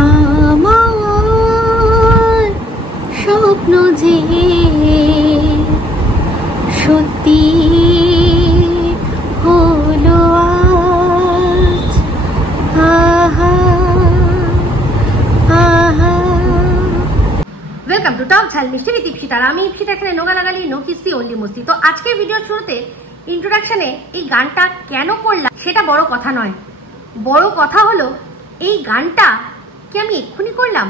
আমার স্বপ্ন যে সত্যি হলো আজ। আহা আহা। ওয়েলকাম টু টক ঝাল মিষ্টি উইথ ইপসিতা। আমি ইপসিতা, এখানে নোগা লাগালি নো কিস্তি অনলি মস্তি। তো আজকের ভিডিওর শুরুতে ইন্ট্রোডাকশনে এই গানটা কেন করলাম সেটা বড় কথা নয়, বড় কথা হলো এই গানটা কি আমি এক্ষুনি করলাম।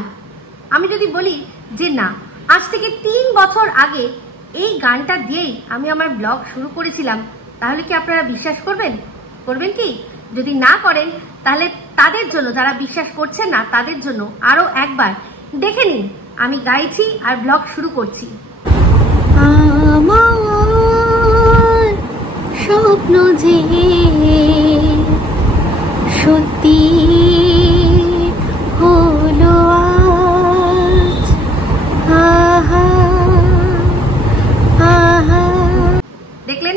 আমি যদি বলি যে না, আজ থেকে 3 বছর আগে এই গানটা দিয়েই আমি আমার ব্লগ শুরু করেছিলাম, তাহলে কি আপনারা বিশ্বাস করবেন? করবেন কি? যদি না করেন তাহলে তাদের জন্য, যারা বিশ্বাস করছেন না তাদের জন্য আরো একবার দেখে নিন আমি গাইছি আর ব্লগ শুরু করছি। আমার স্বপ্ন যে সত্যি হলো আজ। আহা আহা। দেখলেন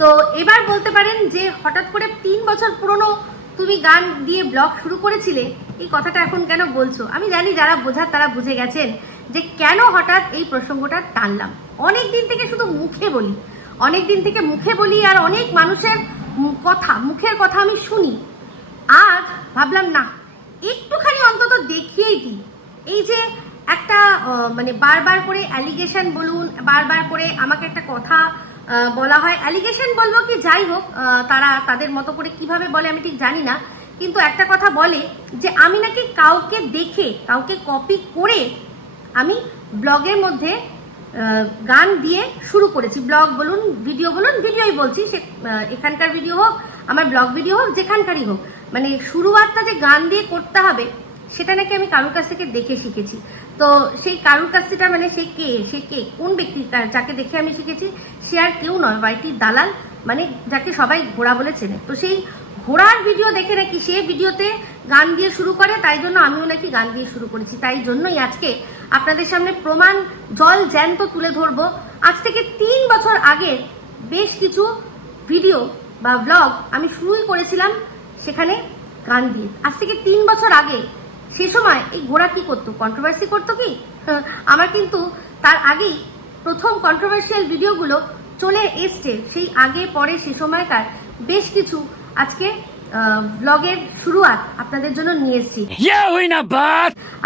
তো? এবার বলতে পারেন যে হঠাৎ করে 3 বছর পুরনো তুমি গান দিয়ে ব্লগ শুরু করেছিলে, এই কথাটা এখন কেন বলছো? আমি জানি যারা বোঝার তারা বুঝে গেছেন যে কেন হঠাৎ এই প্রসঙ্গটা টানলাম। অনেক দিন থেকে শুধু মুখে বলি, অনেক দিন থেকে মুখে বলি, আর অনেক মানুষের কথা, মুখের কথা আমি শুনি। আজ ভাবলাম না, একটুখানি অন্তত দেখিয়েই দিই। এই যে একটা মানে বারবার করে অ্যালিগেশন বলুন, বারবার করে আমাকে একটা কথা বলা হয়, অ্যালিগেশন বলবো কি যাই হোক, তারা তাদের মতো করে কিভাবে বলে আমি ঠিক জানি না, কিন্তু একটা কথা বলে যে আমি নাকি কাউকে দেখে, কাউকে কপি করে আমি ব্লগের মধ্যে গান দিয়ে শুরু করেছি। ব্লগ বলুন, ভিডিও বলুন, ভিডিওই বলছি, সে এখানকার ভিডিও হোক, আমার ব্লগ ভিডিও হোক, যেখানকারই হোক, মানে শুরুয়াতটা যে গান দিয়ে করতে হবে সেটা নাকি আমি কারুর কাছ থেকে দেখে শিখেছি। তো সেই কারুর কাছ থেকে, মানে সে কে, কোন ব্যক্তি, যাকে দেখে আমি শিখেছি সে আর কেউ নয়, ওয়াইটির দালাল, মানে যাকে সবাই ঘোড়া বলে চেনে। তো সেই ঘোড়ার ভিডিও দেখে নাকি সে ভিডিওতে গান দিয়ে শুরু করে, তাই জন্য আমিও নাকি গান দিয়ে শুরু করেছি। তাই জন্যই আজকে আপনাদের সামনে প্রমাণ জল জ্যান্ত তুলে ধরবো। আজ থেকে 3 বছর আগে বেশ কিছু ভিডিও বা ব্লগ আমি শুরুই করেছিলাম সেখানে গান দিয়ে। আজ থেকে 3 বছর আগে, সে সময় এই ঘোড়া কি করতো? কন্ট্রোভার্সি করতো কি? আমার কিন্তু তার আগেই প্রথম কন্ট্রোভার্সিয়াল ভিডিওগুলো চলে এসছে। সেই আগে পরে সে সময়কার বেশ কিছু আজকে ব্লগের শুরুয়াত আপনাদের জন্য নিয়ে এসেছি।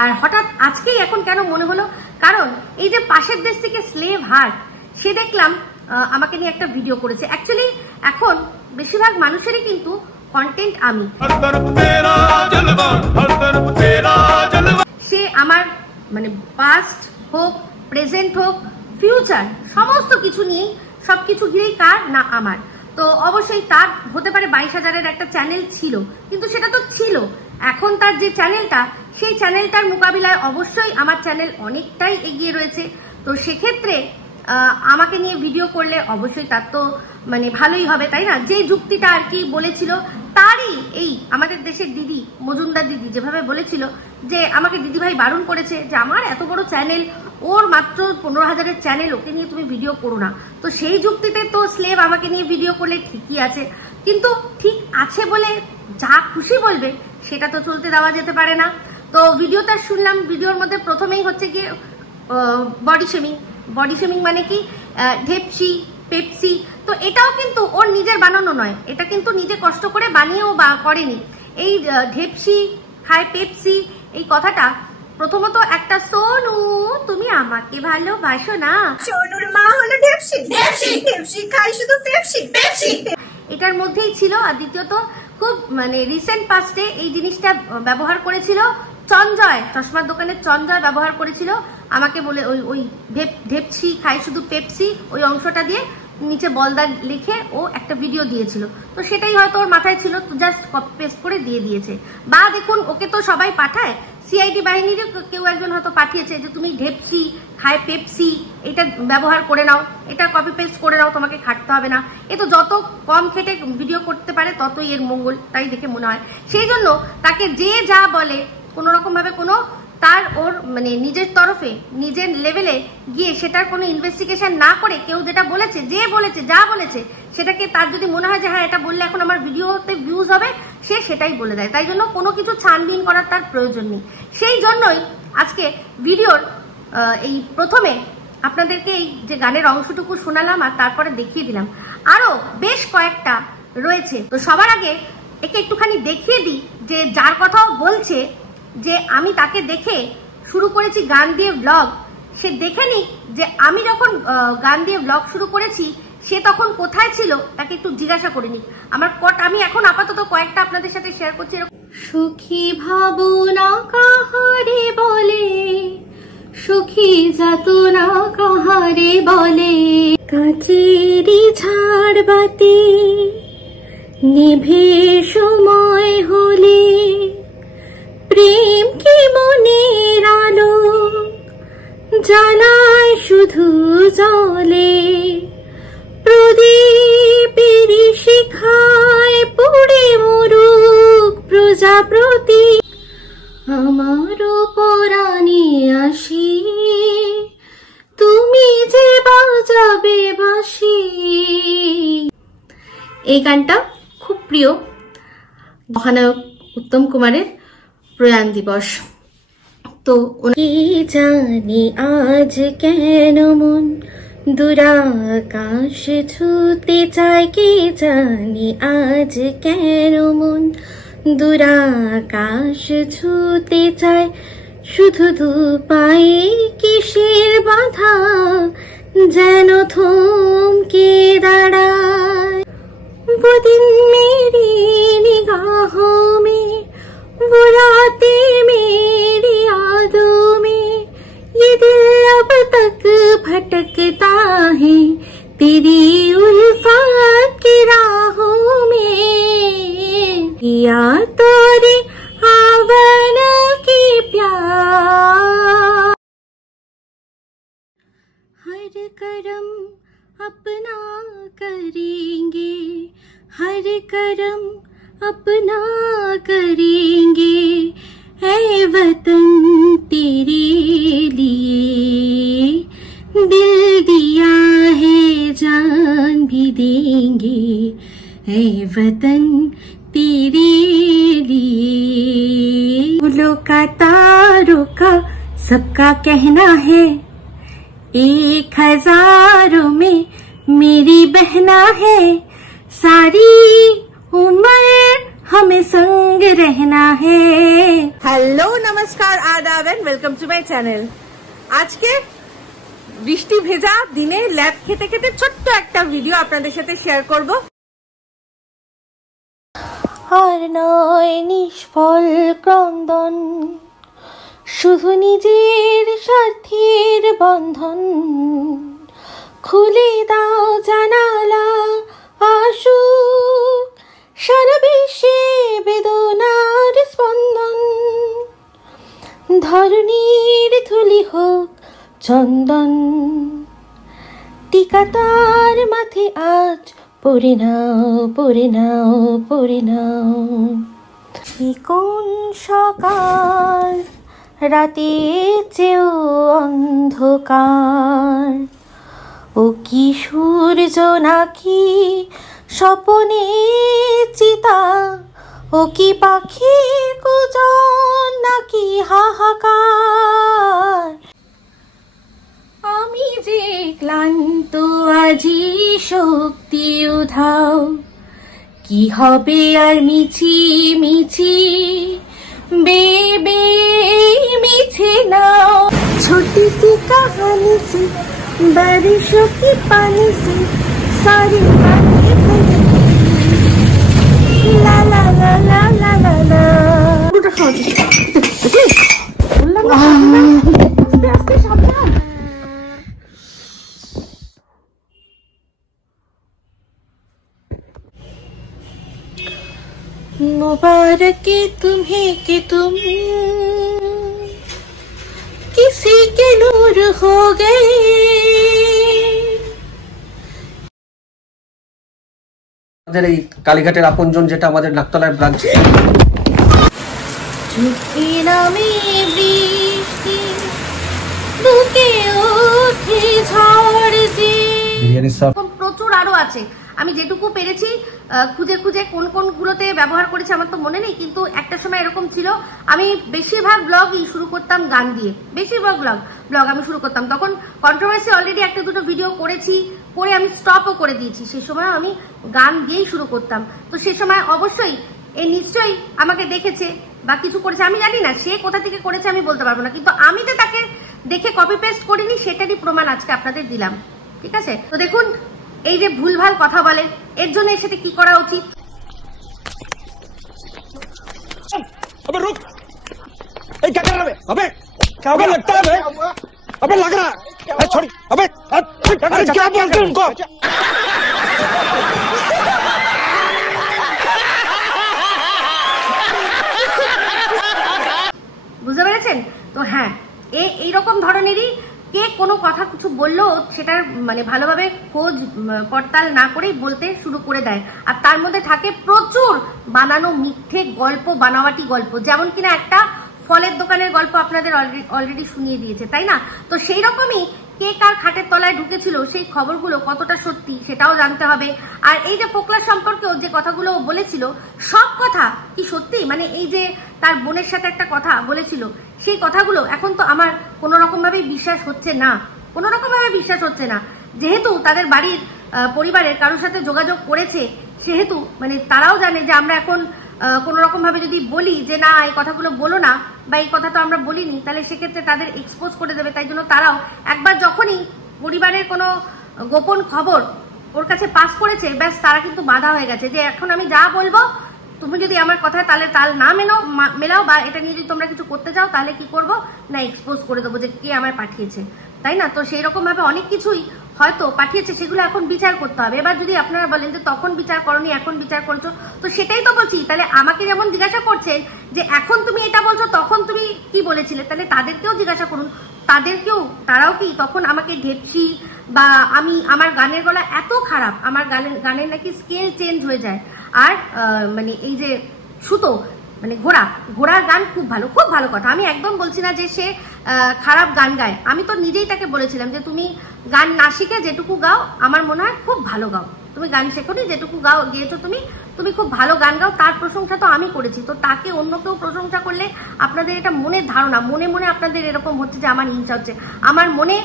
আর হঠাৎ আজকেই এখন কেন মনে হলো? কারণ এই যে পাশের দেশ থেকে স্লেভ হার্ট, সে দেখলাম আমাকে নিয়ে একটা ভিডিও করেছে। অ্যাকচুয়ালি এখন বেশিরভাগ মানুষেরই কিন্তু কন্টেন্ট আমি, সে আমার মানে পাস্ট হোক, প্রেজেন্ট হোক, ফিউচার, সমস্ত কিছু নিয়েই, সবকিছু ঘিরেই কার না আমার। তো অবশ্যই তার হতে পারে 22,000-এর একটা চ্যানেল ছিল, কিন্তু সেটা তো ছিল। এখন তার যে চ্যানেলটা, সেই চ্যানেলটার মোকাবিলায় অবশ্যই আমার চ্যানেল অনেকটাই এগিয়ে রয়েছে। তো সেক্ষেত্রে আমাকে নিয়ে ভিডিও করলে অবশ্যই তার তো মানে ভালোই হবে, তাই না? যে যুক্তিটা আর কি বলেছিল, তারই এই আমাদের দেশের দিদি, মজুমদার দিদি যেভাবে বলেছিল যে আমাকে দিদিভাই বারণ করেছে যে আমার এত বড় চ্যানেল, ওর মাত্র 15,000-এর চ্যানেল, ওকে নিয়ে তুমি ভিডিও করো না। তো সেই যুক্তিতে তো স্লেভ আমাকে নিয়ে ভিডিও করলে ঠিকই আছে, কিন্তু ঠিক আছে বলে যা খুশি বলবে সেটা তো চলতে দেওয়া যেতে পারে না। তো ভিডিওটা শুনলাম, ভিডিওর মধ্যে প্রথমেই হচ্ছে গিয়ে বডি শেমিং। বডি শেমিং মানে কি? ঢেপসি, পেপসি। তো এটাও কিন্তু ওর নিজের বানানো নয়, এটা কিন্তু নিজে কষ্ট করে বানিয়েও বা করেনি। এই ঢেপসি খায় পেপসি, এই কথাটা প্রথমত একটা সোনু তুমি আমাকে ভালোবাসো না, সোনুর মা হলো ঢেপসি, ঢেপসি ঢেপসি খায় শুধু পেপসি, পেপসি, এটার মধ্যেই ছিল। আর দ্বিতীয়ত খুব মানে রিসেন্ট পাস্টে এই জিনিসটা ব্যবহার করেছিল চঞ্জয়, চশমার দোকানের চঞ্জয় ব্যবহার করেছিল আমাকে বলে, ওই ঢেপসি খায় শুধু পেপসি, ওই অংশটা দিয়ে নিচে বলদার লিখে ও একটা ভিডিও দিয়েছিল। তো সেটাই হয়তো ওর মাথায় ছিল, তো জাস্ট কপি পেস্ট করে দিয়ে দিয়েছে। বা দেখুন, ওকে তো সবাই পাঠায়, সিআইডি বাহিনীর কেউ একজন হয়তো পাঠিয়েছে যে তুমি ঢেপসি খায় পেপসি এটা ব্যবহার করে নাও, এটা কপি পেস্ট করে নাও, তোমাকে খাটতে হবে না। এ তো যত কম খেটে ভিডিও করতে পারে ততই এর মঙ্গল, তাই দেখে মনে হয়। সেই জন্য তাকে যে যা বলে কোনো রকম ভাবে কোনো তার ওর মানে নিজের তরফে নিজের লেভেলে গিয়ে সেটার কোনো ইনভেস্টিগেশন না করে কেউ যেটা বলেছে, যে বলেছে, যা বলেছে, সেটাকে তার যদি মনে হয় যে হ্যাঁ এটা বললে এখন আমার ভিডিওতে ভিউজ হবে, সে সেটাই বলে দেয়। তাই জন্য কোনো কিছু ছানবিন করার তার প্রয়োজন নেই। সেই জন্যই আজকে ভিডিওর এই প্রথমে আপনাদেরকে এই যে গানের অংশটুকু শোনালাম আর তারপরে দেখিয়ে দিলাম, আরো বেশ কয়েকটা রয়েছে। তো সবার আগে একে একটুখানি দেখিয়ে দিই যে যার কথাও বলছে যে আমি তাকে দেখে শুরু করেছি গান দিয়ে ব্লগ, সে দেখে নি যে আমি যখন গান দিয়ে ব্লগ শুরু করেছি সে তখন কোথায় ছিল, তাকে একটু জিজ্ঞাসা করে নি। আমি এখন আপাতত কয়েকটা আপনাদের সাথে শেয়ার করছি। সুখী ভাবনা কাহারে বলে, সুখী যাতনা কাহারে বলে, কাঠেরই ঝাড়বাতি নিভে সময় হলে, প্রেম কি মনের আলো জ্বালায় শুধু জলে, প্রদীপের শিখায় পুড়ে মরুক প্রজাপতি, আমারও পরাণে আসি তুমি যে বাজাবে বাঁশি। এই গানটা খুব প্রিয় মহানায়ক উত্তম কুমারের প্রয়াণ দিবস। তো কি জানি আজ কেন মন দুরাকাশ ছুতে চায়, কি জানি আজ কেন মন দুরাকাশ ছুতে চায়, শুধু দু পায়ে কিসের বাধা যেন থমকে দাঁড়ায়। वो दिन मेरी निगाहों में, वो रातें मेरी यादों में, ये दिल अब तक भटकता है तेरी उल्फत की राहों में, या तोरे आवन की प्यार। हर करम अपना करेंगे, हर करम अपना करेंगे, ऐ वतन तेरे लिए दिल दिया है जान भी देंगे, ऐ वतन तेरे लिए। फूलों का तारों का सबका कहना है, 1000 में मेरी बहना है, सारी उम्र हमें संग रहना है। হ্যালো নমস্কার আদাব and welcome to my channel. আজকে বৃষ্টি ভেজা দিনে ল্যাব খেতে খেতে ছোট্ট একটা ভিডিও আপনাদের সাথে শেয়ার করব। আর নয় নিষ্ফল ক্রন্দন, শুধু নিজের স্বার্থের বন্ধন, খুলে দাও জানালা আসুক সারা বিশ্বে বেদনার স্পন্দন, ধরণীর ধুলি হোক চন্দন, টিকা তার মাথে আজ পরে নাও পরে নাও পরে নাও। কোন সকাল রাতে চেয়েও অন্ধকার, ও কি সূর্য নাকি স্বপনে চিতা, ও কি পাখির কুজন নাকি হাহাকার। আমি যে ক্লান্ত আজি শক্তি উধাও, কি হবে আর মিছি মিছি বেবে মিছে নাও। छोटी सी कहानी से बारिशों की पानी से सारी बातें ला ला ला ला ला ला ला। मुबारक तुम्हें कि तुम किसी के नूर हो गए। আমাদের এই কালীঘাটের আপনজন যেটা আমাদের নাকতলার ব্রাঞ্চ, চোখে নামে বৃষ্টি বুকে ওঠে ঝড় যে। বিরিয়ানি সব প্রচুর আরো আছে। আমি যেটুকু পেরেছি খুঁজে খুঁজে কোন কোনগুলোতে ব্যবহার করেছি আমার তো মনে নেই, কিন্তু একটা সময় এরকম ছিল আমি বেশিরভাগ ব্লগই শুরু করতাম গান দিয়ে, বেশিরভাগ ব্লগ আমি শুরু করতাম। তখন কন্ট্রোভার্সি অলরেডি একটা দুটো ভিডিও করেছি, করে আমি স্টপও করে দিয়েছি। সেই সময় আমি গান দিয়েই শুরু করতাম। তো সে সময় অবশ্যই নিশ্চয়ই আমাকে দেখেছে বা কিছু করেছে, আমি জানি না সে কোথা থেকে করেছে আমি বলতে পারবো না, কিন্তু আমি যে তাকে দেখে কপি পেস্ট করিনি সেটারই প্রমাণ আজকে আপনাদের দিলাম। ঠিক আছে, তো দেখুন এই যে ভুলভাল কথা বলে, এর জন্য এর সাথে কি করা উচিত। अबे रुक, क्या कर रहा है? अबे लगता है अबे लग रहा है, छोड़, अबे क्या बोलते हैं उनको? বুঝতে পেরেছেন তো? হ্যাঁ, এইরকম ধরনেরই কে কোনো কথা কিছু বললো সেটার মানে ভালোভাবে খোঁজ পড়তাল না করেই বলতে শুরু করে দেয়, আর তার মধ্যে থাকে প্রচুর বানানো মিথ্যে গল্প, বানাওয়াটি গল্প। যেমন কিনা একটা ফলের দোকানের গল্প আপনাদের অলরেডি শুনিয়ে দিয়েছে, তাই না? তো সেই রকমই কে কার খাটের তলায় ঢুকেছিল সেই খবরগুলো কতটা সত্যি সেটাও জানতে হবে। আর এই যে ফোকলা সম্পর্কেও যে কথাগুলো বলেছিল সব কথা কি সত্যি, মানে এই যে তার বোনের সাথে একটা কথা বলেছিল সেই কথাগুলো এখন তো আমার কোনো রকম ভাবে বিশ্বাস হচ্ছে না, কোনো রকম ভাবে বিশ্বাস হচ্ছে না। যেহেতু তাদের বাড়ির পরিবারের কারোর সাথে যোগাযোগ করেছে, সেহেতু মানে তারাও জানে যে আমরা এখন কোনো রকম ভাবে যদি বলি যে না এই কথাগুলো বলো না বা এই কথা তো আমরা বলিনি, তাহলে সেক্ষেত্রে তাদের এক্সপোজ করে দেবে। তাই জন্য তারাও একবার যখনই পরিবারের কোনো গোপন খবর ওর কাছে পাস করেছে, ব্যাস তারা কিন্তু বাধা হয়ে গেছে যে এখন আমি যা বলবো তুমি যদি আমার কথায় তাহলে তাল না মেলাও বা এটা নিয়ে যদি তোমরা কিছু করতে চাও তাহলে কি করবো না এক্সপোজ করে দেবো যে কে আমায় পাঠিয়েছে, তাই না? তো সেই রকম ভাবে অনেক কিছুই হয়তো পাঠিয়েছে, সেগুলো এখন বিচার করতে হবে। এবার যদি আপনারা বলেন যে তখন বিচার করনি এখন বিচার করছো, তো সেটাই তো বলছি। তাহলে আমাকে যেমন জিজ্ঞাসা করছেন যে এখন তুমি এটা বলছো তখন তুমি কি বলেছিলে, তাহলে তাদেরকেও জিজ্ঞাসা করুন, তারাও কি তখন আমাকে ঢেপসি বা আমার গানের গলা এত খারাপ, আমার গানের নাকি স্কেল চেঞ্জ হয়ে যায়। আর মানে এই যে সুতো মানে ঘোড়ার গান খুব ভালো কথা, আমি একদম বলছি না যে সে খারাপ গান গায়। আমি তো নিজেই তাকে বলেছিলাম যে তুমি গান না শিখে যেটুকু গাও আমার মনে হয় খুব ভালো গাও, তুমি গান শেখোনি, যেটুকু গেয়েছো তুমি খুব ভালো গান গাও, তার প্রশংসা তো আমি করেছি। তো তাকে অন্য কেউ প্রশংসা করলে আপনাদের এটা মনের ধারণা, মনে আপনাদের এরকম হচ্ছে যে আমার হিংসা হচ্ছে। আমার মনে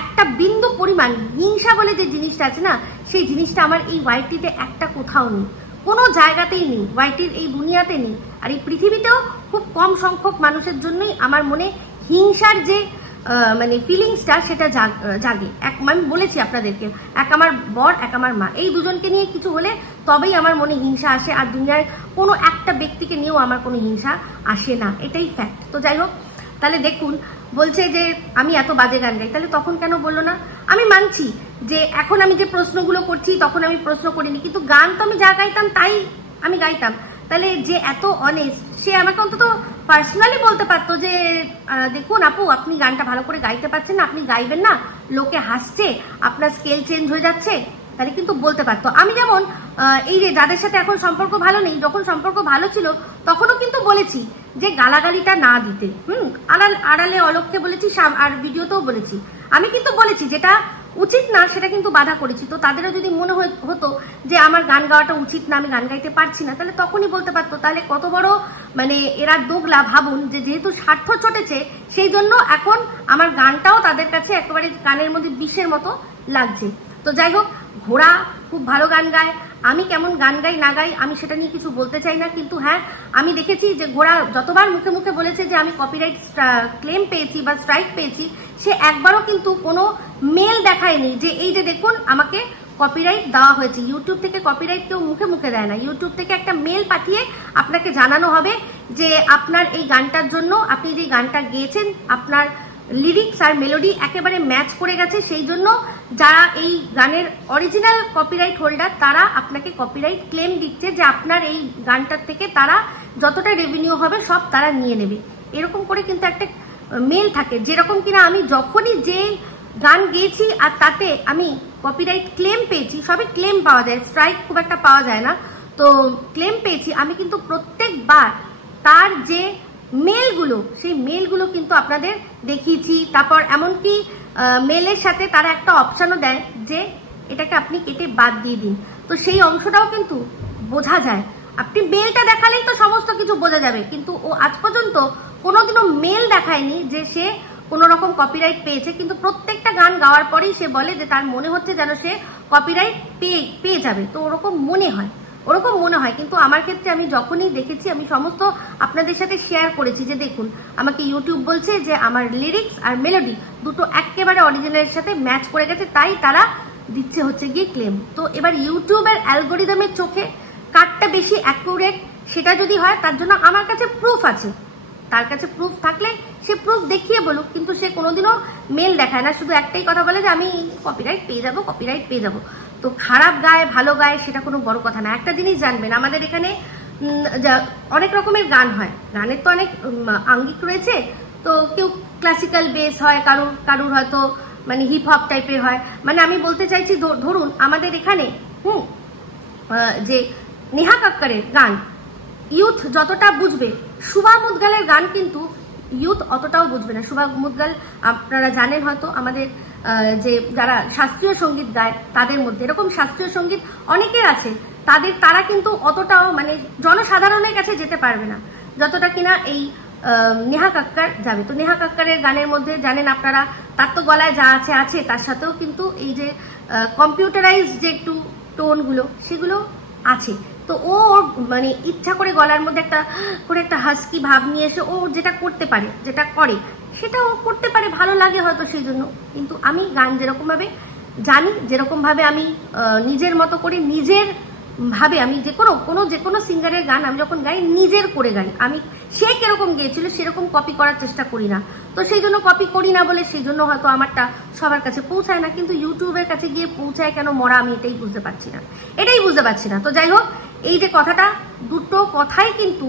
একটা বিন্দু পরিমাণ হিংসা বলে যে জিনিসটা আছে না, সেই জিনিসটা আমার এই ওয়াইটিতে একটা কোথাও নেই, কোনো জায়গাতেই নেই, ওয়াইটির এই দুনিয়াতে নেই। আর এই পৃথিবীতেও খুব কম সংখ্যক মানুষের জন্যই আমার মনে হিংসার যে মানে ফিলিংসটা সেটা জাগে। আমি বলেছি আপনাদেরকে, এক আমার বর, এক আমার মা, এই দুজনকে নিয়ে কিছু হলে তবেই আমার মনে হিংসা আসে, আর দুনিয়ার কোনো একটা ব্যক্তিকে নিয়েও আমার কোনো হিংসা আসে না, এটাই ফ্যাক্ট। তো যাই হোক, তাহলে দেখুন বলছে যে আমি এত বাজে গান গাই, তাহলে তখন কেন বললো না? আমি মানছি যে এখন আমি যে প্রশ্নগুলো করছি তখন আমি প্রশ্ন করিনি, কিন্তু গান তো আমি যা গাইতাম তাই আমি গাইতাম। তাহলে যে এত অনেস্ট, সে আমাকে অন্তত পার্সোনালি বলতে পারতো যে দেখুন আপু আপনি গানটা ভালো করে গাইতে পারছেন না, আপনি গাইবেন না, লোকে হাসছে, আপনার স্কেল চেঞ্জ হয়ে যাচ্ছে, তাহলে কিন্তু বলতে পারতো। আমি যেমন এই যে যাদের সাথে এখন সম্পর্ক ভালো নেই, যখন সম্পর্ক ভালো ছিল তখনও কিন্তু বলেছি যে গালাগালিটা না দিতে, আড়ালে অলক্ষে বলেছি, আর ভিডিওতেও বলেছি। আমি কিন্তু বলেছি যেটা উচিত না সেটা কিন্তু বাধা করেছি। তো তাদেরও যদি মনে হতো যে আমার গান গাওয়াটা উচিত না, আমি গান গাইতে পারছি না, তাহলে তখনই বলতে পারতো। তাহলে কত বড় মানে এরা দোগলা, ভাবুন যে যেহেতু স্বার্থ চটেছে সেই জন্য এখন আমার গানটাও তাদের কাছে একেবারে গানের মধ্যে বিষের মতো লাগছে। তো যাই হোক, ঘোড়া খুব ভালো গান গায়, আমি কেমন গান গাই না গাই আমি সেটা নিয়ে কিছু বলতে চাই না, কিন্তু হ্যাঁ আমি দেখেছি যে ঘোড়া যতবার মুখে মুখে বলেছে যে আমি কপিরাইট ক্লেম পেয়েছি বা স্ট্রাইক পেয়েছি, সে একবারও কিন্তু কোনো মেল দেখায়নি যে এই যে দেখুন আমাকে কপিরাইট দেওয়া হয়েছে। ইউটিউব থেকে কপিরাইট কেউ মুখে মুখে দেয় না, ইউটিউব থেকে একটা মেল পাঠিয়ে আপনাকে জানানো হবে যে আপনার এই গানটার জন্য আপনি যে গানটা গেয়েছেন আপনার লিরিক্স আর মেলোডি একেবারে ম্যাচ করে গেছে, সেই জন্য যারা এই গানের অরিজিনাল কপিরাইট হোল্ডার তারা আপনাকে কপিরাইট ক্লেম দিচ্ছে যে আপনার এই গানটার থেকে তারা যতটা রেভিনিউ হবে সব তারা নিয়ে নেবে। এরকম করে কিন্তু একটা মেল থাকে, যেরকম কিনা আমি যখনই যে গান গেয়েছি আর তাতে আমি কপিরাইট ক্লেম পেয়েছি, সবই ক্লেম পাওয়া যায়, স্ট্রাইক খুব একটা পাওয়া যায় না, তো ক্লেম পেয়েছি আমি কিন্তু প্রত্যেকবার তার যে মেলগুলো সেই মেলগুলো কিন্তু আপনাদের দেখিয়েছি। তারপর এমনকি মেলের সাথে তারা একটা অপশনও দেয় যে এটাকে আপনি কেটে বাদ দিয়ে দিন। তো সেই অংশটাও কিন্তু বোঝা যায়। আপনি মেলটা দেখালেই তো সমস্ত কিছু বোঝা যাবে, কিন্তু ও আজ পর্যন্ত কোনোদিনও মেল দেখায়নি যে সে কোনো রকম কপিরাইট পেয়েছে। কিন্তু প্রত্যেকটা গান গাওয়ার পরেই সে বলে যে তার মনে হচ্ছে যেন সে কপিরাইট পেয়ে যাবে। তো ওরকম মনে হয়। কিন্তু আমার ক্ষেত্রে আমি যখনই দেখেছি, আমি সমস্ত আপনাদের সাথে শেয়ার করেছি যে দেখুন, আমাকে ইউটিউব বলছে যে আমার লিরিক্স আর মেলোডি দুটো একেবারে অরিজিনালের সাথে ম্যাচ করে গেছে, তাই তারা দিচ্ছে হচ্ছে গিয়ে ক্লেম। তো এবার ইউটিউবের অ্যালগোরিদমের চোখে কারটা বেশি অ্যাকুরেট সেটা যদি হয়, তার জন্য আমার কাছে প্রুফ আছে। তার কাছে প্রুফ থাকলে সে প্রুফ দেখিয়ে বলুক, কিন্তু সে কোনোদিনও মেল দেখায় না, শুধু একটাই কথা বলে যে আমি কপিরাইট পেয়ে যাবো। তো খারাপ গায় ভালো গায় সেটা কোনো বড় কথা না। একটা জিনিস জানবেন, আমাদের এখানে অনেক রকমের গান হয়, গানের তো অনেক আঙ্গিক রয়েছে। তো কেউ ক্লাসিক্যাল বেস হয়, কারুর হয়তো মানে হিপ হপ টাইপের হয়। মানে আমি বলতে চাইছি, ধরুন আমাদের এখানে যে নেহা কাক্করের গান ইউথ যতটা বুঝবে, শুভা মুদগালের গান কিন্তু ইউথ অতটাও বুঝবে না। শুভা মুদগাল আপনারা জানেন হয়তো, আমাদের যে যারা শাস্ত্রীয় সঙ্গীত গায় তাদের মধ্যে, এরকম শাস্ত্রীয় সঙ্গীত অনেকের আছে, তারা কিন্তু অতটাও মানে জনসাধারণের কাছে যেতে পারবে না যতটা কিনা এই নেহা কাক্কর যাবে। তো নেহা কাক্করের গানের মধ্যে জানেন আপনারা, তার তো গলায় যা আছে তার সাথেও কিন্তু এই যে কম্পিউটারাইজ যে একটু টোনগুলো সেগুলো আছে। তো ও মানে ইচ্ছা করে গলার মধ্যে একটা হাস্কি ভাব নিয়ে এসে ও যেটা করতে পারে, যেটা করে সেটা ও করতে পারে, ভালো লাগে হয়তো সেই জন্য। কিন্তু আমি গান যেরকম ভাবে জানি, যেরকম ভাবে আমি নিজের মতো করে নিজের ভাবে আমি যে কোনো সিঙ্গারের গান আমি যখন গাই নিজের করে গাই, আমি সে কিরকম গেয়েছিল সেরকম কপি করার চেষ্টা করি না। তো সেই জন্য কপি করি না বলে সেই জন্য হয়তো আমারটা সবার কাছে পৌঁছায় না, কিন্তু ইউটিউবের কাছে গিয়ে পৌঁছায় কেন মরা, আমি এটাই বুঝতে পারছি না। তো যাই হোক, এই যে কথাটা, দুটো কথাই কিন্তু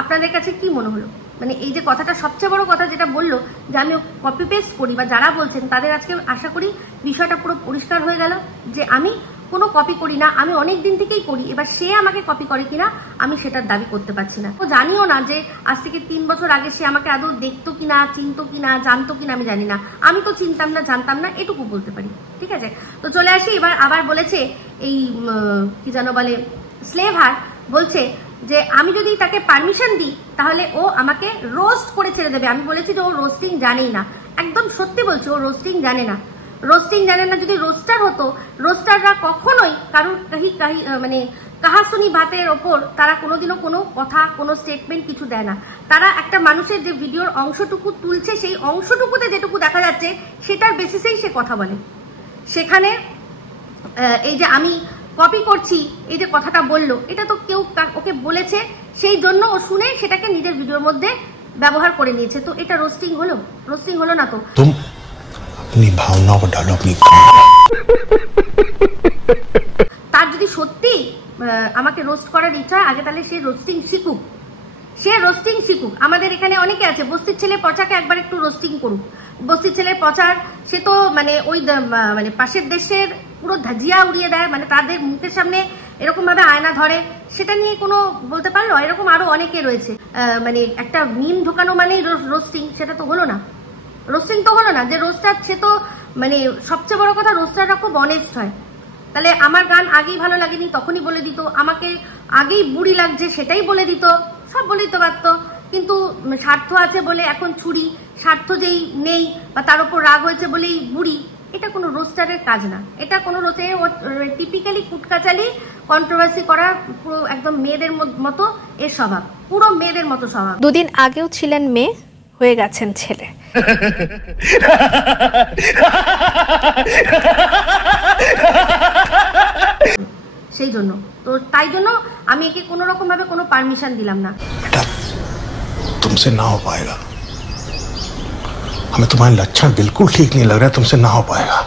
আপনাদের কাছে কি মনে হলো? মানে এই যে কথাটা, সবচেয়ে বড় কথা যেটা বললো যে আমি কপি পেস্ট করি, বা যারা বলছেন তাদের আজকে আশা করি বিষয়টা পুরো পরিষ্কার হয়ে গেল যে আমি কোনো কপি করি না, আমি অনেক দিন থেকেই করি। এবার সে আমাকে কপি করে কিনা আমি সেটার দাবি করতে পারছি না। ও জানিও না যে আজ থেকে 3 বছর আগে সে আমাকে আদৌ দেখতো কিনা, চিনতো কিনা, জানতো কিনা আমি জানি না। আমি তো চিনতাম না, জানতাম না, এটুকু বলতে পারি। ঠিক আছে, তো চলে আসি এবার। আবার বলেছে এই কি যেন বলে, স্লেভ হার্ট বলছে যে আমি যদি তাকে পারমিশন দিই তাহলে ও আমাকে রোস্ট করে ছেড়ে দেবে। আমি বলেছি যে ও রোস্টিং জানেই না, একদম সত্যি বলছি, ও রোস্টিং জানে না। যদি রোস্টার হতো, রোস্টাররা কখনোই কারুর মানে কাহাসুনি ভাতের ওপর তারা কোনোদিনও কোনো কথা, কোনো স্টেটমেন্ট কিছু দেয় না। তারা একটা মানুষের যে ভিডিওর অংশটুকু তুলছে, সেই অংশটুকুতে যেটুকু দেখা যাচ্ছে সেটার বেসিসেই সে কথা বলে। সেখানে এই যে আমি কপি করছি, এই যে কথাটা বললো, এটা তো কেউ ওকে বলেছে, সেই জন্য ও শুনে সেটাকে নিজের ভিডিওর মধ্যে ব্যবহার করে নিয়েছে। তো এটা রোস্টিং হলো না তো? तुम अपनी भावनाओं को डालो अपनी। তার যদি সত্যি আমাকে রোস্ট করার ইচ্ছা, আগে তাহলে সে রোস্টিং শিখুক। আমাদের এখানে অনেকে আছে, বস্তির ছেলে পচাকে একবার একটু রোস্টিং করুক। বস্তির ছেলের পচার সে তো মানে ওই মানে পাশের দেশের পুরো ধাজিয়া উড়িয়ে দেয়, মানে তাদের মুখের সামনে এরকম ভাবে আয়না ধরে, সেটা নিয়ে কোনো বলতে পারলো? এরকম আরো অনেকে রয়েছে। মানে একটা মিম ঢোকানো মানেই রোস্টিং, সেটা তো হলো না। রোস্টিং তো হলো না। যে রোস্টার, সে তো মানে সবচেয়ে বড় কথা, রোস্টাররা খুব অনেস্ট হয়। তাহলে আমার গান আগেই ভালো লাগেনি তখনই বলে দিত, আমাকে আগেই বুড়ি লাগছে সেটাই বলে দিত, সব বলে দিতে পারতো। কিন্তু স্বার্থ আছে বলে এখন ছুরি, স্বার্থ যেই নেই বা তার উপর রাগ হয়েছে বলেই বুড়ি, এটা কোনো রোস্টারের কাজ না। এটা কোনো টিপিক্যালি কুটকাচালি কন্ট্রোভার্সি করার পুরো একদম মেয়েদের মতো এর স্বভাব, পুরো মেয়েদের মতো স্বভাব। দুদিন আগেও ছিলেন মেয়ে, হয়ে গেছেন ছেলে। সেই জন্য তো, তাই জন্য আমি একে কোনো রকম ভাবে কোনো পারমিশন দিলাম না। बेटा तुमसे ना हो पाएगा, हमें तुम्हारे लक्षण बिल्कुल ठीक नहीं लग रहा है, तुमसे ना हो पाएगा।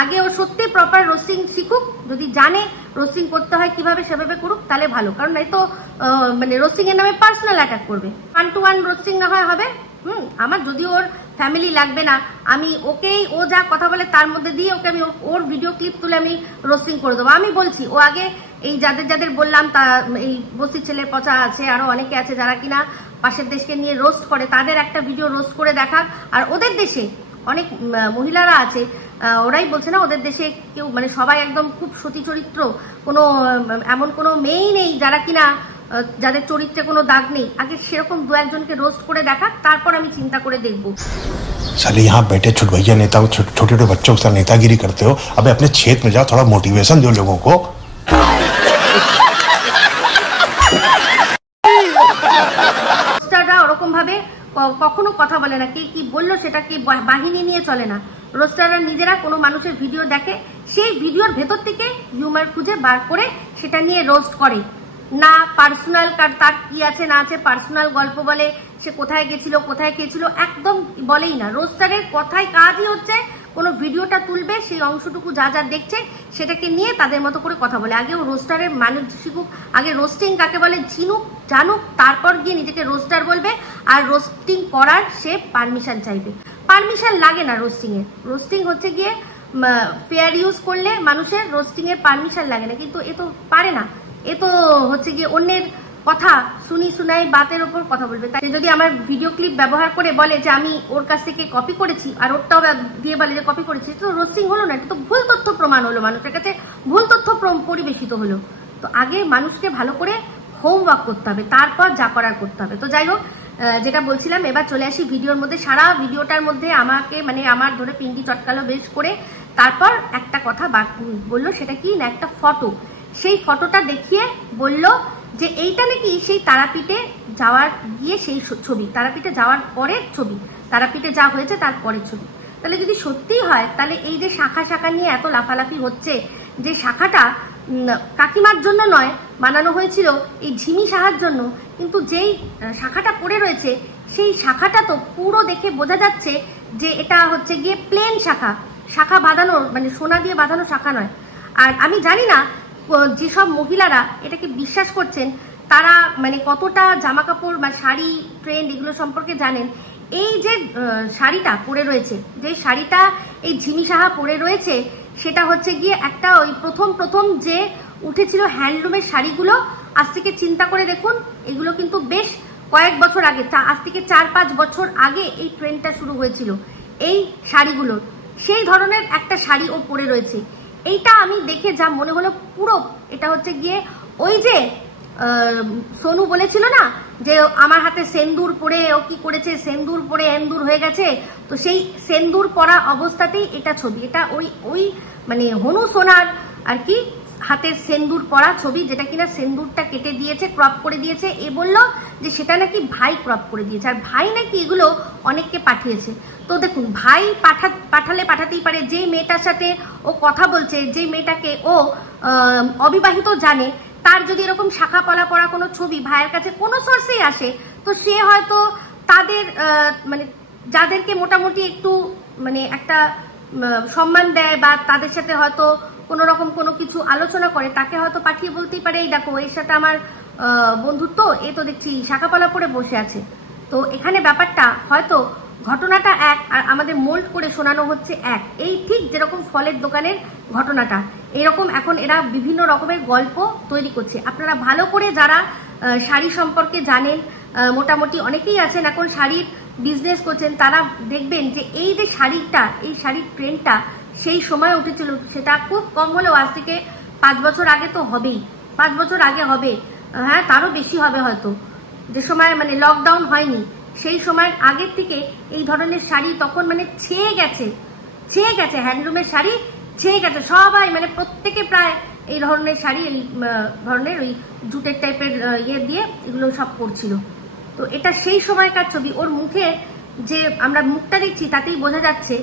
আগে ও সত্যি প্রপার রোস্টিং শিখুক, যদি জানে রোস্টিং করতে হয় কিভাবে সেভাবে করুক, তাহলে ভালো। কারণ এই তো মানে রোস্টিং এর নামে পার্সোনাল অ্যাটাক করবে। 1-to-1 রোস্টিং না হয় হবে। আমার যদি ওর ফ্যামিলি লাগবে না, আমি ওকেই, ও যা কথা বলে তার মধ্যে দিয়ে ওকে আমি ওর ভিডিও ক্লিপ তুলে আমি রোস্টিং করে দেবো। আমি বলছি, ও আগে এই যাদের বললাম, তা এই বস্তির ছেলের পচা আছে, আরো অনেকে আছে যারা কিনা পাশের দেশকে নিয়ে রোস্ট করে, তাদের একটা ভিডিও রোস্ট করে দেখাক। আর ওদের দেশে অনেক মহিলারা আছে, ওরাই বলছে না ওদের দেশে কেউ মানে সবাই একদম খুব সতী চরিত্র, কোনো এমন কোনো মেয়েই নেই যারা কিনা যাদের চরিত্রে কোনো দাগ নেই। আগে সেরকম দু একজনকে রোস্ট করে দেখা, তারপর আমি চিন্তা করে দেখবো। साले यहाँ बैठे छुटभैया नेता छोटे छोटे बच्चों के साथ नेतागिरी करते हो, अबे अपने क्षेत्र में जाओ, थोड़ा मोटिवेशन दो लोगों को। ওরকম ভাবে কখনো কথা বলে না, কে কি বললো সেটাকে বাহিনী নিয়ে চলে না। রোস্টাররা নিজেরা কোনো মানুষের ভিডিও দেখে, সেই ভিডিওর ভেতর থেকে হিউমার খুঁজে বার করে সেটা নিয়ে রোস্ট করে, না পার্সোনাল তার কি আছে না আছে পার্সোনাল গল্প বলে, সে কোথায় গেছিল কোথায় গেছিল একদম বলেই না। রোস্টারের কথায় কাজই হচ্ছে কোনো ভিডিওটা তুলবে, সেই অংশটুকু যা যা দেখছে সেটাকে নিয়ে তাদের মতো করে কথা বলে। আগেও রোস্টারের মানুষ শিখুক, আগে রোস্টিং কাকে বলে চিনুক জানুক, তারপর গিয়ে নিজেকে রোস্টার বলবে। আর রোস্টিং করার সে পারমিশন চাইবে, পারমিশন লাগে না রোস্টিং এর। রোস্টিং হচ্ছে গিয়ে ফেয়ার ইউজ করলে মানুষের রোস্টিং এর পারমিশন লাগে না, কিন্তু এ তো পারে না, এ তো হচ্ছে গিয়ে অন্যের কথা শুনাই বাতের ওপর কথা বলবে। তাই যদি আমার ভিডিও ক্লিপ ব্যবহার করে বলে যে আমি ওর কাছ থেকে কপি করেছি আর ওরটাও দিয়ে বলে যে কপি করেছি, তো রোস্টিং হলো না, এটা তো ভুল তথ্য প্রমাণ হলো, মানুষের কাছে ভুল তথ্য পরিবেশিত হলো। তো আগে মানুষকে ভালো করে হোমওয়ার্ক করতে হবে, তারপর যা করার করতে হবে। তো যাই হোক, যেটা বলছিলাম, এবার চলে আসি ভিডিওর মধ্যে। সারা ভিডিওটার মধ্যে আমাকে মানে আমার ধরে পিন্ডি চটকালো বেশ করে, তারপর একটা কথা বললো, সেটা কি না একটা ফটো, সেই ফটোটা দেখিয়ে বলল যে এইটা নাকি সেই তারাপীঠে যাওয়ার গিয়ে সেই ছবি, তারাপীঠে যাওয়ার পরের ছবি, তারাপীঠে যা হয়েছে তার পরের ছবি। তাহলে যদি সত্যি হয়, তাহলে এই যে শাখা নিয়ে এত লাফালাফি হচ্ছে, যে শাখাটা কাকিমার জন্য নয়, বানানো হয়েছিল এই ঝিমি সাহার জন্য, কিন্তু যেই শাখাটা পড়ে রয়েছে সেই শাখাটা তো পুরো দেখে বোঝা যাচ্ছে যে এটা হচ্ছে গিয়ে প্লেন শাখা বাঁধানো, মানে সোনা দিয়ে বাঁধানো শাখা নয়। আর আমি জানি না যেসব মহিলারা এটাকে বিশ্বাস করছেন তারা মানে কতটা জামা কাপড় বা শাড়ি ট্রেন্ড এগুলো সম্পর্কে জানেন। এই যে শাড়িটা পরে রয়েছে, যে শাড়িটা এই ঝিমি সাহা পরে রয়েছে, সেটা হচ্ছে গিয়ে একটা ওই প্রথম যে উঠেছিল হ্যান্ডলুমের শাড়িগুলো, আজ থেকে চিন্তা করে দেখুন, এগুলো কিন্তু বেশ কয়েক বছর আগে, আজ থেকে 4-5 বছর আগে এই ট্রেন্ডটা শুরু হয়েছিল এই শাড়িগুলোর। সেই ধরনের একটা শাড়ি ও পরে রয়েছে। এইটা আমি দেখে যা মনে হলো, পুরো এটা হচ্ছে গিয়ে ওই যে সোনু বলেছিল না যে আমার হাতে সেন্দুর পরে ও কি করেছে, সেন্দুর পরে এন্দুর হয়ে গেছে, তো সেই সেন্দুর পরা অবস্থাতেই এটা ছবি, এটা ওই মানে হনু সোনার আর কি হাতের সেন্দুর পরা ছবি, যেটা কিনা সেন্দুরটা কেটে দিয়েছে, ক্রপ করে দিয়েছে। এ বললো যে সেটা নাকি ভাই ক্রপ করে দিয়েছে, আর ভাই নাকি এগুলো অনেককে পাঠিয়েছে। তো দেখুন, ভাই পাঠালে পাঠাতেই পারে, যে মেয়েটার সাথে ও কথা বলছে, যে মেয়েটাকে ও অবিবাহিত জানে, তার যদি এরকম শাখা পরা কোনো ছবি ভাইয়ের কাছে কোনো সোর্সেই আসে, তো সে হয়তো তাদের মানে যাদেরকে মোটামুটি একটু মানে একটা সম্মান দেয় বা তাদের সাথে হয়তো কোনো রকম কোনো কিছু আলোচনা করে, তাকে হয়তো পাঠিয়ে বলতেই পারে এই দেখো এর সাথে আমার বন্ধুত্ব, এ তো দেখছি শাখাপালা পরে বসে আছে। তো এখানে ব্যাপারটা হয়তো ঘটনাটা এক, আর আমাদের মোল্ড করে শোনানো হচ্ছে এক। এই ঠিক যেরকম ফলের দোকানের ঘটনাটা, এরকম এখন এরা বিভিন্ন রকমের গল্প তৈরি করছে। আপনারা ভালো করে যারা শাড়ি সম্পর্কে জানেন, মোটামুটি অনেকেই আছেন এখন শাড়ির বিজনেস করছেন, তারা দেখবেন যে এই যে শাড়িটা, এই শাড়ির ট্রেন্ডটা সেই সময় উঠেছিল, সেটা খুব কম হলেও আজ থেকে 5 বছর আগে তো হবেই, 5 বছর আগে হবে, হ্যাঁ তারও বেশি হবে হয়তো, যে সময় মানে লকডাউন হয়নি সেই সময়ের আগের থেকে এই ধরনের শাড়ি তখন মানে ছেয়ে গেছে, হ্যান্ডলুমের শাড়ি ছেয়ে গেছে, সবাই মানে প্রত্যেকে প্রায় এই ধরনের শাড়ি, এই ধরনের ওই জুটের টাইপের ইয়ে দিয়ে এগুলো সব পরছিল। তো এটা সেই সময়কার ছবি, ওর মুখে যে আমরা মুখটা দেখছি তাতেই বোঝা যাচ্ছে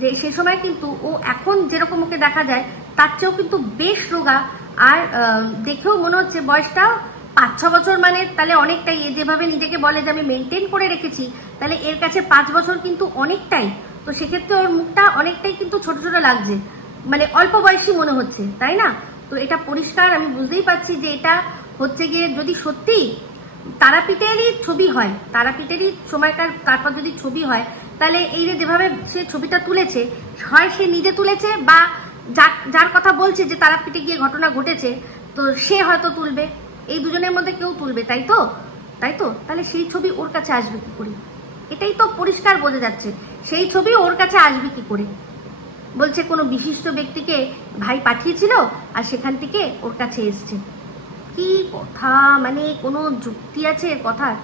যে সেই সময় কিন্তু ও এখন যেরকম ওকে দেখা যায় তার চেয়েও কিন্তু বেশ রোগা, আর দেখেও মনে হচ্ছে বয়সটাও 5-6 বছর, মানে তাহলে অনেকটাই। এ যেভাবে নিজেকে বলে যে আমি মেনটেন করে রেখেছি, তাহলে এর কাছে 5 বছর কিন্তু অনেকটাই। তো সেক্ষেত্রে ওর মুখটা অনেকটাই কিন্তু ছোট ছোট লাগছে, মানে অল্প বয়সী মনে হচ্ছে, তাই না? তো এটা পরিষ্কার আমি বুঝতেই পারছি যে এটা হচ্ছে গিয়ে যদি সত্যি তারাপীঠেরই ছবি হয়, তারাপীঠেরই সময়কার, তারপর যদি ছবি হয়, তাহলে এই যে যেভাবে সে ছবিটা তুলেছে, হয় সে নিজে তুলেছে বা যার কথা বলছে যে তারাপীঠে গিয়ে ঘটনা ঘটেছে, তো সে হয়তো তুলবে, এই দুজনের মধ্যে কেউ তুলবে, তাই তো? তাহলে সেই ছবি ওর কাছে আসবে কি করে? এটাই তো পরিষ্কার বোঝা যাচ্ছে। সেই ছবি ওর কাছে আসবে কি করে? বলছে কোনো বিশিষ্ট ব্যক্তিকে ভাই পাঠিয়েছিল আর সেখান থেকে ওর কাছে এসছে। কি কথা, মানে কোনো যুক্তি আছে এর কথার?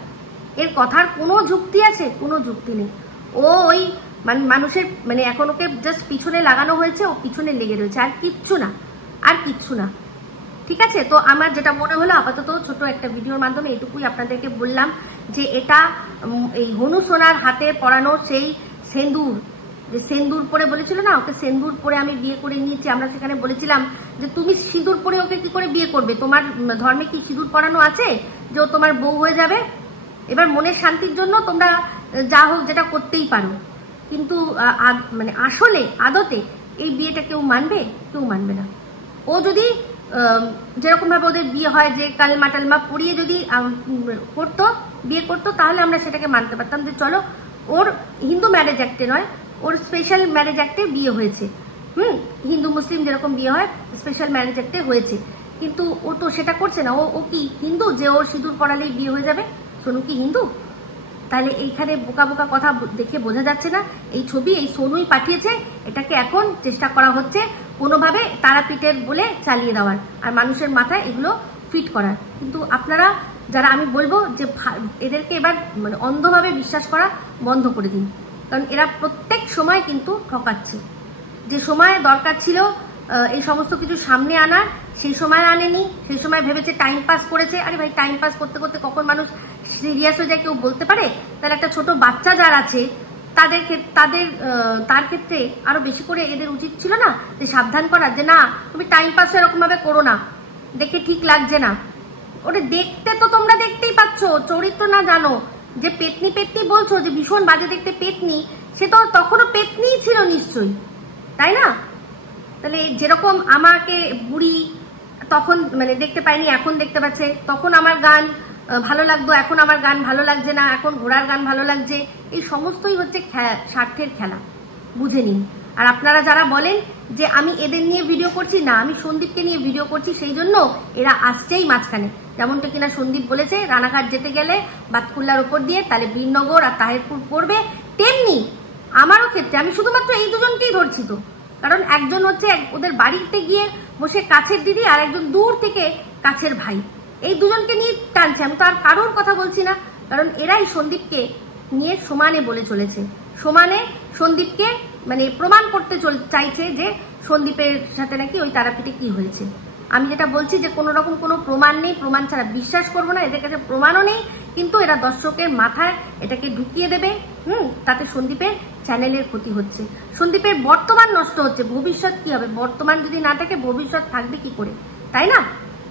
এর কথার কোনো যুক্তি আছে? কোনো যুক্তি নেই। ও ওই মানুষের মানে এখন ওকে জাস্ট পিছনে লাগানো হয়েছে, ও পিছনে লেগে রয়েছে, আর কিচ্ছু না, আর কিচ্ছু না। ঠিক আছে, তো আমার যেটা মনে হলো আপাতত ছোট একটা ভিডিওর মাধ্যমে এটুকুই আপনাদেরকে বললাম যে এটা এই হনু সোনার হাতে পরানো সেই সেন্দুর, যে সেন্দুর পরে বলেছিল না ওকে সেন্দুর পরে আমি বিয়ে করে নিয়েছি, আমরা সেখানে বলেছিলাম যে তুমি সিঁদুর পরে ওকে কি করে বিয়ে করবে? তোমার ধর্মে কি সিঁদুর পরানো আছে যে ও তোমার বউ হয়ে যাবে? এবার মনের শান্তির জন্য তোমরা যা হোক যেটা করতেই পারো, কিন্তু মানে আসলে আদতে এই বিয়েটা কেউ মানবে? কেউ মানবে না। ও যদি যেরকম ভাবে ওদের বিয়ে হয় যে কালমা টালমা পড়িয়ে যদি করতো, বিয়ে করতো, তাহলে আমরা সেটাকে মানতে পারতাম যে চলো ওর হিন্দু ম্যারেজ অ্যাক্টে নয়, ওর স্পেশাল ম্যারেজ অ্যাক্টে বিয়ে হয়েছে। হিন্দু মুসলিম যেরকম বিয়ে হয় স্পেশাল ম্যারেজ অ্যাক্টে হয়েছে, কিন্তু ও তো সেটা করছে না। ও কি হিন্দু যে ওর সিঁদুর পড়ালেই বিয়ে হয়ে যাবে? সোনু কি হিন্দু? তাহলে এইখানে বোকা বোকা কথা দেখে বোঝা যাচ্ছে না? এই ছবি এই সোনুই পাঠিয়েছে, এটাকে এখন চেষ্টা করা হচ্ছে কোনোভাবে তারাপীঠের বলে চালিয়ে দেওয়ার আর মানুষের মাথায় এগুলো ফিট করার। কিন্তু আপনারা যারা, আমি বলবো যে এদেরকে এবার মানে অন্ধভাবে বিশ্বাস করা বন্ধ করে দিন, কারণ এরা প্রত্যেক সময় কিন্তু ঠকাচ্ছে। যে সময় দরকার ছিল এই সমস্ত কিছু সামনে আনার, সেই সময় আনেনি। সেই সময় ভেবেছে টাইম পাস করেছে। আরে ভাই, টাইম পাস করতে করতে কখন মানুষ সিরিয়াস হয়ে যায় কেউ বলতে পারে? তাহলে একটা ছোট বাচ্চা যারা আছে তার ক্ষেত্রে আরো বেশি করে এদের উচিত ছিল না যে সাবধান করার, যে না তুমি টাইম পাস এরকম ভাবে করো না, দেখে ঠিক লাগছে না। ওটা দেখতে তো তোমরা দেখতেই পাচ্ছ, চরিত্র না জানো। যে পেতনি পেতনি বলছো, যে ভীষণ বাজে দেখতে পেতনি, সে তো তখনও পেতনিই ছিল নিশ্চয়ই, তাই না? তাহলে যেরকম আমাকে বুড়ি তখন মানে দেখতে পাইনি, এখন দেখতে পাচ্ছে, তখন আমার গান ভালো লাগতো, এখন আমার গান ভালো লাগছে না, এখন ঘোড়ার গান ভালো লাগছে। এই সমস্তই হচ্ছে স্বার্থের খেলা, বুঝে নিন। আর আপনারা যারা বলেন যে আমি এদের নিয়ে ভিডিও করছি, না, আমি সন্দীপকে নিয়ে ভিডিও করছি, সেই জন্য এরা আসছেই মাঝখানে। যেমনটা কিনা সন্দীপ বলেছে রানাঘাট যেতে গেলে বাতকুল্লার ওপর দিয়ে তাহলে বীরনগর আর তাহেরপুর পড়বে, তেমনি আমারও ক্ষেত্রে আমি শুধুমাত্র এই দুজনকেই ধরছি। তো কারণ একজন হচ্ছে ওদের বাড়িতে গিয়ে বসে কাছের দিদি, আর একজন দূর থেকে কাছের ভাই, এই দুজনকে নিয়ে টানছে। আমি তো আর কারোর কথা বলছি না, কারণ এরাই সন্দীপকে নিয়ে সমানে বলে চলেছে, সমানে সন্দীপকে মানে প্রমাণ করতে চাইছে যে সন্দীপের সাথে নাকি ওই তারাপীঠে কি হয়েছে। আমি যেটা বলছি যে কোনো রকম কোনো প্রমাণ নেই, প্রমাণ ছাড়া বিশ্বাস করবো না, এদের কাছে প্রমাণও নেই, কিন্তু এরা দর্শকের মাথায় এটাকে ঢুকিয়ে দেবে। তাতে সন্দীপের চ্যানেলের ক্ষতি হচ্ছে, সন্দীপের বর্তমান নষ্ট হচ্ছে, ভবিষ্যৎ কি হবে? বর্তমান যদি না থাকে ভবিষ্যৎ থাকবে কি করে, তাই না?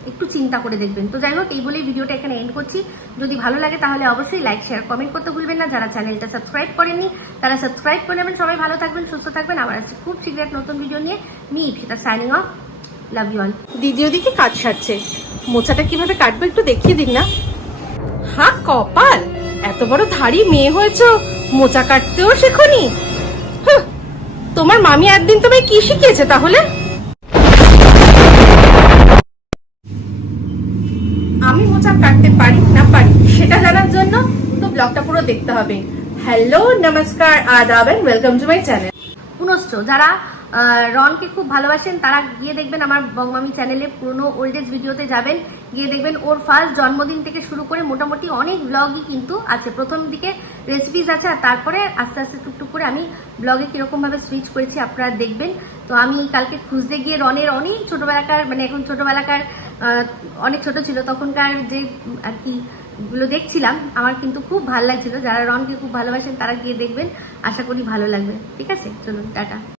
একটু চিন্তা করে দেখবেন। তো যাই হোক, এই বলেই ভিডিওটা এখানে এন্ড করছি। যদি ভালো লাগে তাহলে অবশ্যই লাইক শেয়ার কমেন্ট করতে ভুলবেন না। যারা চ্যানেলটা সাবস্ক্রাইব করেননি তারা সাবস্ক্রাইব করে নেবেন। সবাই ভালো থাকবেন, সুস্থ থাকবেন। আবার আসছি খুব শীঘ্র এক নতুন ভিডিও নিয়ে। সেটা signing off, love you all. দিদি ওদিকে কাজ সারছে, মোচাটা কিভাবে কাটবো একটু দেখিয়ে দিন না। হ্যাঁ, কপাল, এত বড় ধাড়ি মেয়ে হয়েছো, মোচা কাটতেও শেখনি। তোমার মামি একদিন তোমায় কি শিখিয়েছে তাহলে? আমি মোচা কাটতে পারি না পারি সেটা জানার জন্য তো ব্লগটা পুরো দেখতে হবে। হ্যালো, নমস্কার, আদাব and welcome to my channel. পুনশ্চ যারা রনকে খুব ভালোবাসেন তারা গিয়ে দেখবেন আমার বংমামি চ্যানেলে পুরনো ওল্ডেজ ভিডিওতে যাবেন, গিয়ে দেখবেন ওর ফার্স্ট জন্মদিন থেকে শুরু করে মোটামুটি অনেক ব্লগই কিন্তু আছে। প্রথম দিকে রেসিপিস আছে, আর তারপরে আস্তে আস্তে টুকটুক করে আমি ব্লগে কিরকম ভাবে সুইচ করেছি আপনারা দেখবেন। তো আমি কালকে খুঁজতে গিয়ে রনের অনেক ছোটবেলাকার, মানে এখন ছোটবেলাকার অনেক ছোট ছিল তখনকার যে আর কি গুলো দেখছিলাম, আমার কিন্তু খুব ভালো লাগছিল। যারা রনকে খুব ভালোবাসেন তারা গিয়ে দেখবেন, আশা করি ভালো লাগবে। ঠিক আছে, চলুন, টাটা।